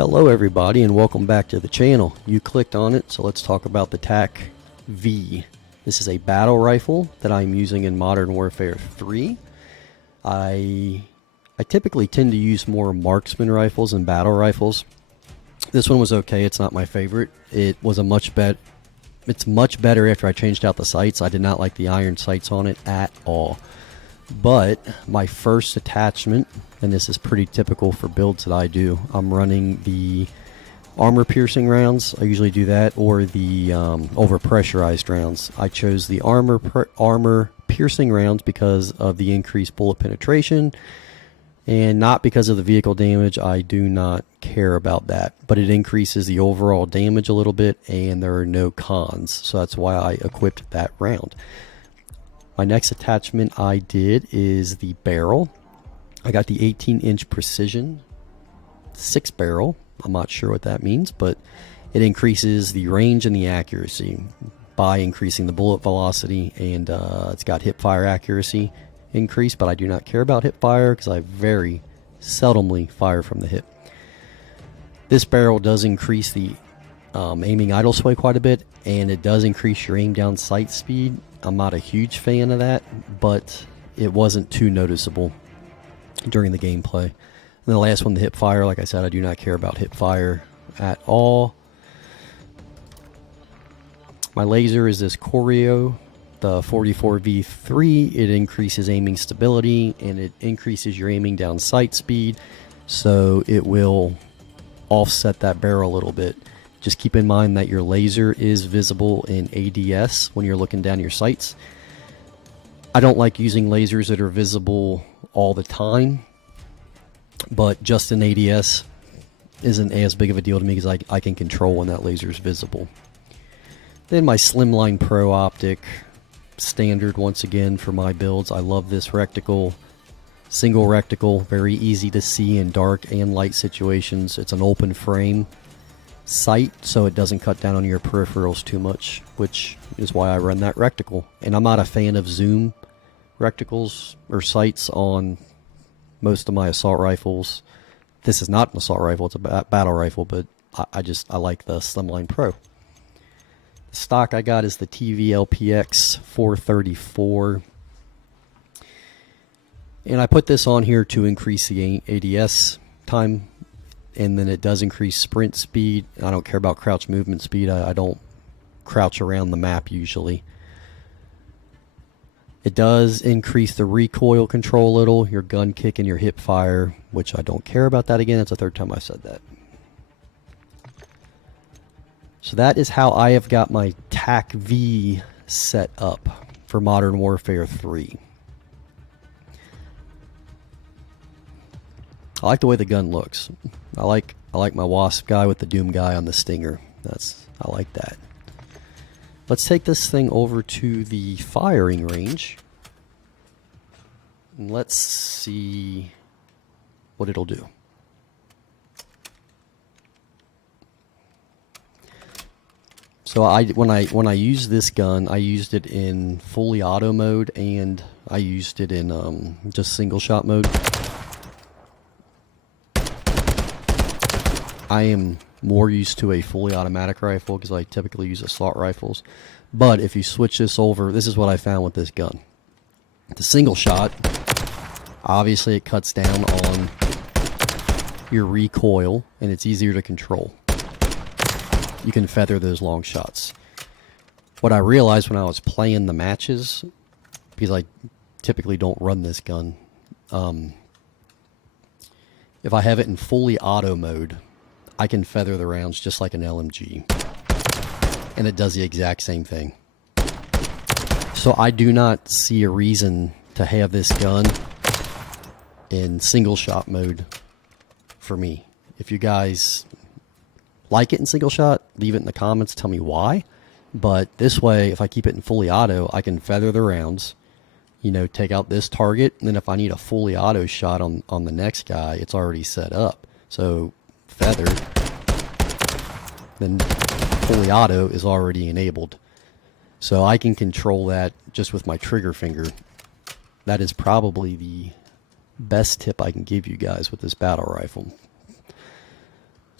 Hello everybody and welcome back to the channel. You clicked on it, so let's talk about the TAC-V. This is a battle rifle that I'm using in Modern Warfare 3. I typically tend to use more marksman rifles and battle rifles. This one was okay, it's not my favorite. It's much better after I changed out the sights. I did not like the iron sights on it at all. But my first attachment, and this is pretty typical for builds that I do, I'm running the armor piercing rounds. I usually do that, or the over pressurized rounds. I chose the armor piercing rounds because of the increased bullet penetration and not because of the vehicle damage. I do not care about that, but it increases the overall damage a little bit and there are no cons, so that's why I equipped that round. My next attachment I did is the barrel. I got the 18-inch precision 6-barrel. I'm not sure what that means, but it increases the range and the accuracy by increasing the bullet velocity, and it's got hip fire accuracy increase, but I do not care about hip fire because I very seldomly fire from the hip. This barrel does increase the aiming idle sway quite a bit, and it does increase your aim down sight speed. I'm not a huge fan of that, but it wasn't too noticeable during the gameplay. And the last one, the hip fire, like I said, I do not care about hip fire at all. My laser is this Corio, the 44V3. It increases aiming stability and it increases your aiming down sight speed, so it will offset that barrel a little bit. Just keep in mind that your laser is visible in ADS when you're looking down your sights. I don't like using lasers that are visible all the time, but just in ADS isn't as big of a deal to me because I can control when that laser is visible. Then my Slimline Pro Optic, standard once again for my builds. I love this reticle. Single reticle, very easy to see in dark and light situations. It's an open frame sight, so it doesn't cut down on your peripherals too much, which is why I run that reticle. And I'm not a fan of zoom reticles or sights on most of my assault rifles. This is not an assault rifle, it's a battle rifle, but I like the Slimline Pro. The stock I got is the TVLPX 434, and I put this on here to increase the ADS time, and then it does increase sprint speed. I don't care about crouch movement speed. I don't crouch around the map usually. It does increase the recoil control a little, your gun kick and your hip fire, which I don't care about that again. That's the third time I've said that. So that is how I have got my TAC-V set up for Modern Warfare 3. I like the way the gun looks. I like my Wasp guy with the Doom guy on the Stinger. I like that. Let's take this thing over to the firing range and let's see what it'll do. So when I used this gun, I used it in fully auto mode and I used it in just single shot mode. I am more used to a fully automatic rifle because I typically use assault rifles. But if you switch this over, this is what I found with this gun. The single shot, obviously it cuts down on your recoil and it's easier to control. You can feather those long shots. What I realized when I was playing the matches, because I typically don't run this gun, if I have it in fully auto mode, I can feather the rounds just like an LMG, and it does the exact same thing. So I do not see a reason to have this gun in single shot mode for me. If you guys like it in single shot, leave it in the comments, tell me why. But this way, if I keep it in fully auto, I can feather the rounds, you know, take out this target, and then if I need a fully auto shot on the next guy, it's already set up. So feathered, then fully auto is already enabled. So I can control that just with my trigger finger. That is probably the best tip I can give you guys with this battle rifle.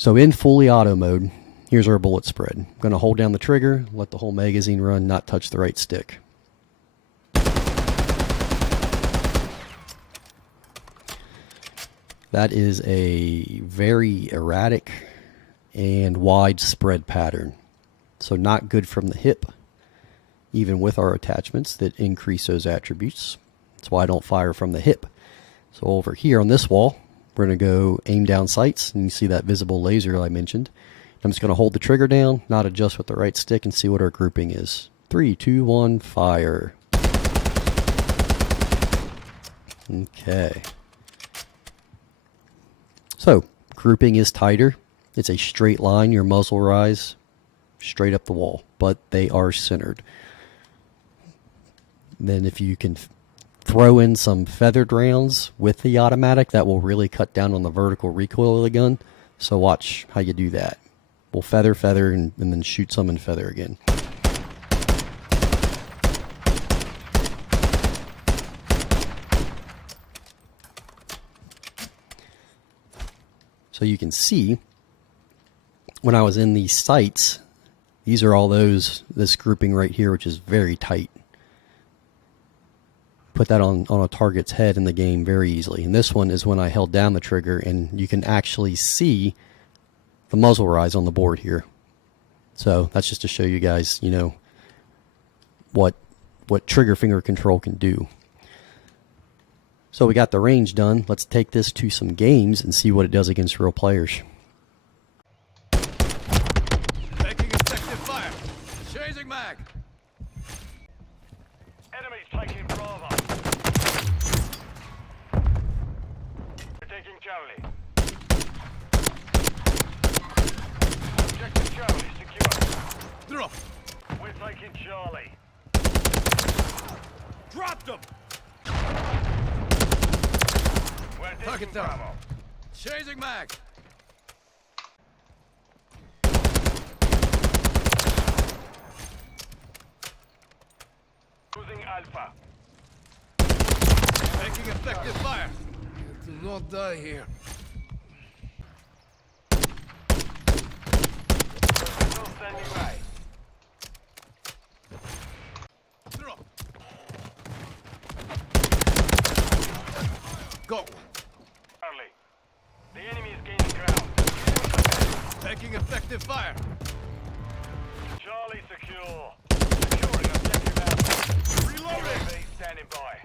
So in fully auto mode, here's our bullet spread. I'm going to hold down the trigger, let the whole magazine run, not touch the right stick. That is a very erratic and widespread pattern. So not good from the hip, even with our attachments that increase those attributes. That's why I don't fire from the hip. So over here on this wall, we're going to go aim down sights, and you see that visible laser I mentioned. I'm just going to hold the trigger down, not adjust with the right stick, and see what our grouping is. 3, 2, 1, fire. Okay. So, grouping is tighter. It's a straight line, your muzzle rise straight up the wall, but they are centered. Then if you can throw in some feathered rounds with the automatic, that will really cut down on the vertical recoil of the gun. So watch how you do that. We'll feather, and then shoot some and feather again. So you can see when I was in these sights, these are all this grouping right here, which is very tight. Put that on a target's head in the game very easily. And this one is when I held down the trigger, and you can actually see the muzzle rise on the board here. So that's just to show you guys, you know, what trigger finger control can do. So we got the range done. Let's take this to some games and see what it does against real players. Taking effective fire. Chasing mag. Enemies taking Bravo. We're taking Charlie. Objective Charlie secure. Drop. We're taking Charlie. Dropped him. We're taking Target down. Bravo. Chasing mag. Losing Alpha. Taking effective fire. Do not die here. Still standing by. Drop. Got one. Charlie. The enemy is gaining ground. Taking effective fire. Charlie secure. Securing objective Alpha. Reloading. UAV standing by.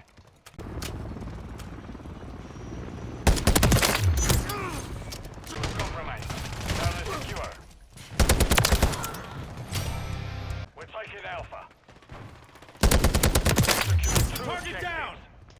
Compromise. Charlie secure. We're taking Alpha. Secure two Target objectives. down.